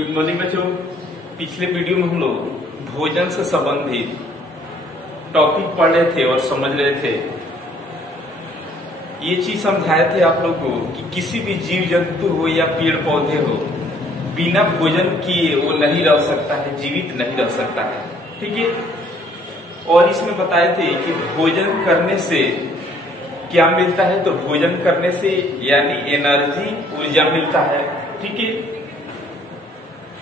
Good morning बच्चों। पिछले video में हम लोग भोजन से संबंधित टॉपिक पढ़ रहे थे और समझ रहे थे। ये चीज समझाए थे आप लोगों को कि किसी भी जीव जंतु हो या पेड़ पौधे हो, बिना भोजन किए वो नहीं रह सकता है, जीवित नहीं रह सकता है। ठीक है। और इसमें बताए थे कि भोजन करने से क्या मिलता है, तो भोजन करने से यानी एनर्जी, ऊर्जा मिलता है। ठीक है।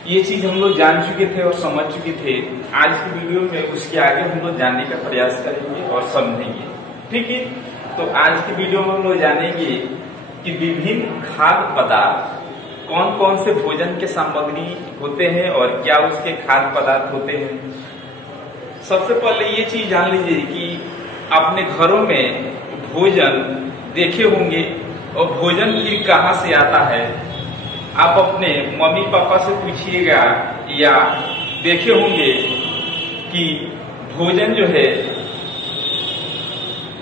ये चीज हम लोग जान चुके थे और समझ चुके थे। आज की वीडियो में उसके आगे हम लोग जानने का प्रयास करेंगे और समझेंगे। ठीक है। तो आज की वीडियो में हम लोग जानेंगे कि विभिन्न खाद्य पदार्थ कौन कौन से भोजन के सामग्री होते हैं और क्या उसके खाद्य पदार्थ होते हैं। सबसे पहले ये चीज जान लीजिए कि अपने घरों में भोजन देखे होंगे और भोजन फिर कहाँ से आता है। आप अपने मम्मी पापा से पूछिएगा या देखे होंगे कि भोजन जो है,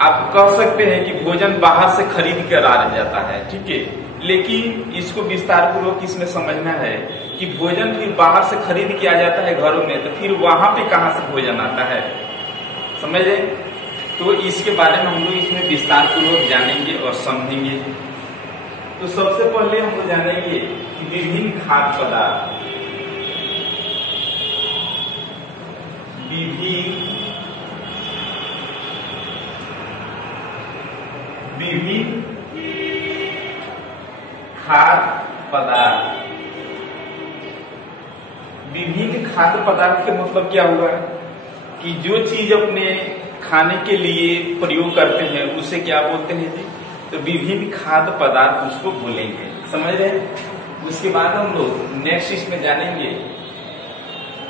आप कह सकते हैं कि भोजन बाहर से खरीद कर आ जाता है। ठीक है। लेकिन इसको विस्तार पूर्वक इसमें समझना है कि भोजन फिर बाहर से खरीद के आ जाता है घरों में, तो फिर वहां पे कहाँ से भोजन आता है, समझ रहे। तो इसके बारे में हम लोग इसमें विस्तार पूर्वक जानेंगे और समझेंगे। तो सबसे पहले हम लोग जानेंगे कि विभिन्न खाद्य पदार्थ, विभिन्न खाद्य पदार्थ। विभिन्न खाद्य पदार्थ के मतलब क्या हुआ कि जो चीज अपने खाने के लिए प्रयोग करते हैं उसे क्या बोलते हैं जी, तो विभिन्न खाद्य पदार्थ उसको बोलेंगे, समझ रहे हैं। उसके बाद हम लोग नेक्स्ट इसमें जानेंगे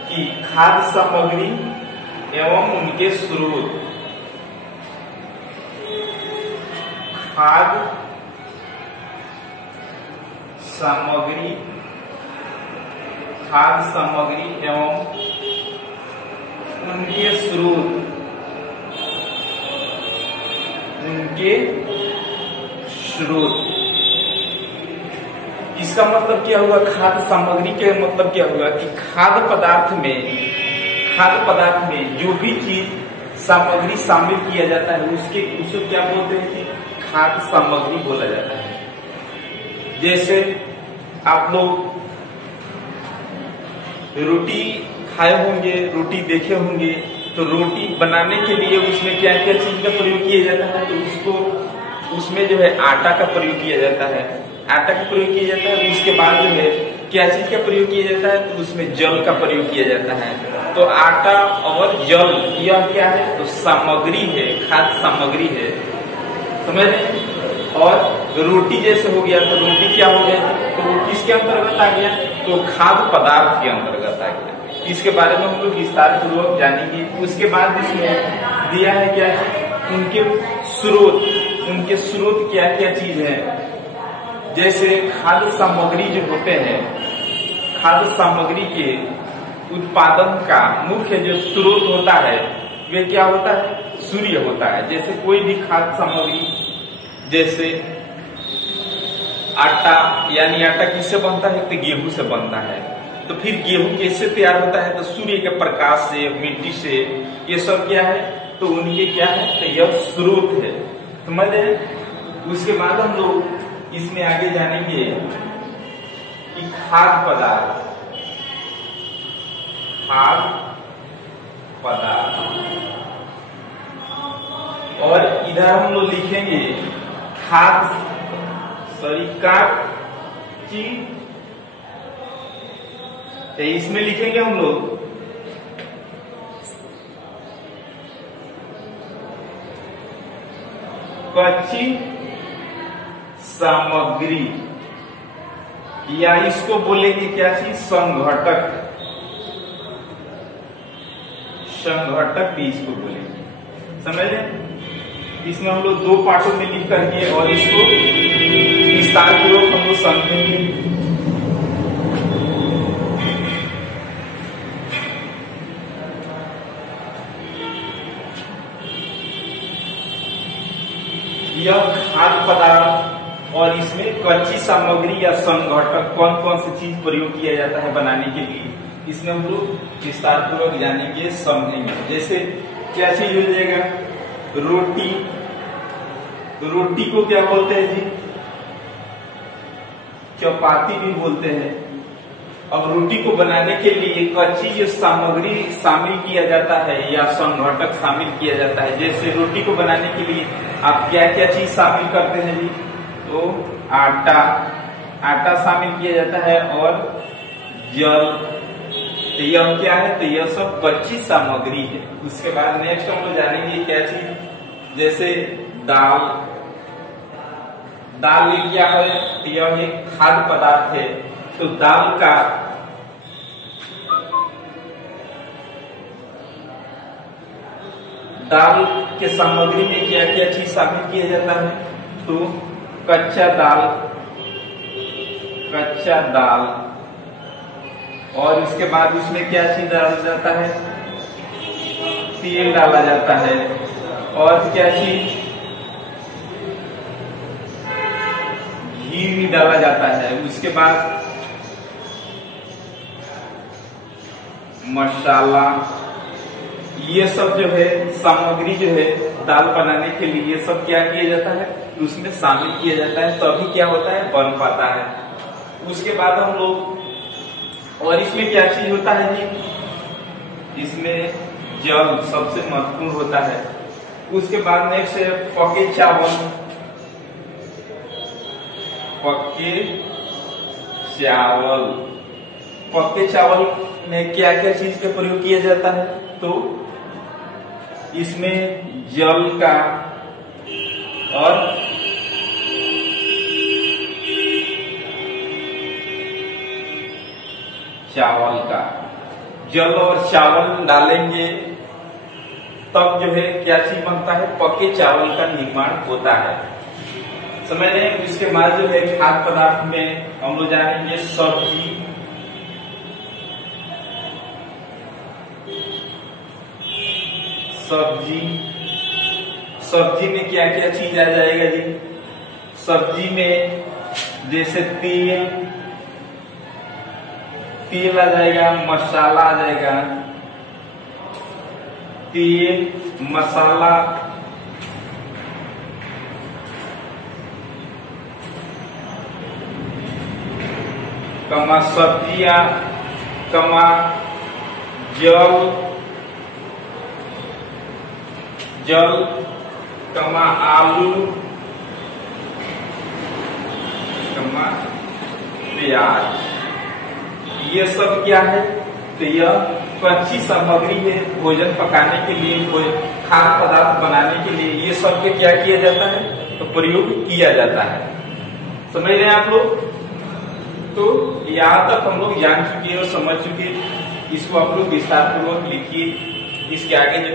कि खाद्य सामग्री एवं उनके स्रोत। खाद्य सामग्री एवं उनके स्रोत, इसका मतलब क्या हुआ, खाद्य सामग्री के मतलब क्या हुआ कि खाद्य पदार्थ में जो भी चीज सामग्री शामिल किया जाता है उसे क्या बोलते हैं कि खाद्य सामग्री बोला जाता है। जैसे आप लोग रोटी खाए होंगे, रोटी देखे होंगे, तो रोटी बनाने के लिए उसमें क्या क्या चीज का प्रयोग किया जाता है, तो उसमें जो है आटा का प्रयोग किया जाता है। आटा का प्रयोग किया जाता है। उसके बाद जो है क्या चीज का प्रयोग किया जाता है, तो उसमें जल का प्रयोग किया जाता है। तो आटा और जल यह क्या है, तो सामग्री है, खाद्य सामग्री है, समझ रहे। और रोटी जैसे हो गया, तो रोटी क्या हो गया, तो वो किसके अंतर्गत आ गया, तो खाद्य पदार्थ के अंतर्गत आ गया। इसके बारे में हम लोग विस्तार पूर्वक जानेंगे। उसके बाद इसमें दिया है क्या, उनके स्रोत क्या क्या चीज है। जैसे खाद्य सामग्री जो होते हैं, खाद्य सामग्री के उत्पादन का मुख्य जो स्रोत होता है वे क्या होता है, सूर्य होता है। जैसे कोई भी खाद्य सामग्री, जैसे आटा, यानी आटा किससे बनता है, तो गेहूं से बनता है। तो फिर गेहूं कैसे तैयार होता है, तो सूर्य के प्रकाश से, मिट्टी से, ये सब क्या है, तो उनके क्या है, तो यह स्रोत है, समझ रहे। उसके बाद हम लोग इसमें आगे जानेंगे कि खाद्य पदार्थ और इधर हम लोग लिखेंगे तो इसमें लिखेंगे हम लोग कच्ची सामग्री, या इसको बोलेंगे क्या चीज, संघटक भी इसको बोलेंगे, समझ रहे। इसमें हम लोग दो पार्टों में लिख करके और इसको विस्तार पूर्वक हम लोग समझेंगे। यह खाद्य पदार्थ और इसमें कच्ची सामग्री या संघटक कौन कौन सी चीज प्रयोग किया जाता है बनाने के लिए, इसमें हम लोग विस्तार पूर्वक जानेंगे, समझेंगे। जैसे क्या चीज हो जाएगा, रोटी। रोटी को क्या बोलते हैं जी, चपाती भी बोलते हैं। अब रोटी को बनाने के लिए कच्ची जो सामग्री शामिल किया जाता है या संघटक शामिल किया जाता है, जैसे रोटी को बनाने के लिए आप क्या क्या चीज शामिल करते हैं जी, तो आटा शामिल किया जाता है और जल। तो यह क्या है, तो यह सब कच्ची सामग्री है। उसके बाद नेक्स्ट हम लोग जानेंगे क्या चीज, जैसे दाल। दाल क्या है, तो यह एक खाद्य पदार्थ है। तो दाल के सामग्री में क्या क्या चीज शामिल किया जाता है, तो कच्चा दाल और उसके बाद उसमें क्या चीज डाला जाता है, तेल डाला जाता है और क्या चीज, घी भी डाला जाता है। उसके बाद मसाला, ये सब जो है सामग्री जो है दाल बनाने के लिए ये सब क्या किया जाता है, उसमें शामिल किया जाता है, तभी क्या होता है, बन पाता है। उसके बाद हम लोग, और इसमें क्या चीज होता है जी, इसमें जल सबसे महत्वपूर्ण होता है। उसके बाद नेक्स्ट है पके चावल। पके चावल में क्या क्या चीज का प्रयोग किया जाता है, तो इसमें जल का और चावल का, जल और चावल डालेंगे तब जो है क्या चीज बनता है, पके चावल का निर्माण होता है। समझ रहे हैं। इसके बाद जो है खाद्य पदार्थ में हम लोग जानेंगे सब्जी। सब्जी में क्या क्या चीज आ जाएगा जी, सब्जी में जैसे तेल आ जाएगा, मसाला आ जाएगा, तेल, मसाला, कमा सब्जियां, कमा जल, कमा आलू, कमा प्याज। ये सब क्या है, तो यह कच्ची सामग्री है भोजन पकाने के लिए, खाद्य पदार्थ बनाने के लिए। ये सब के क्या किया जाता है, तो प्रयोग किया जाता है। समझ रहे हैं आप लोग। तो यहाँ तक हम लोग जान चुके और समझ चुके। इसको आप लोग विस्तार पूर्वक लिखिए। इसके आगे जो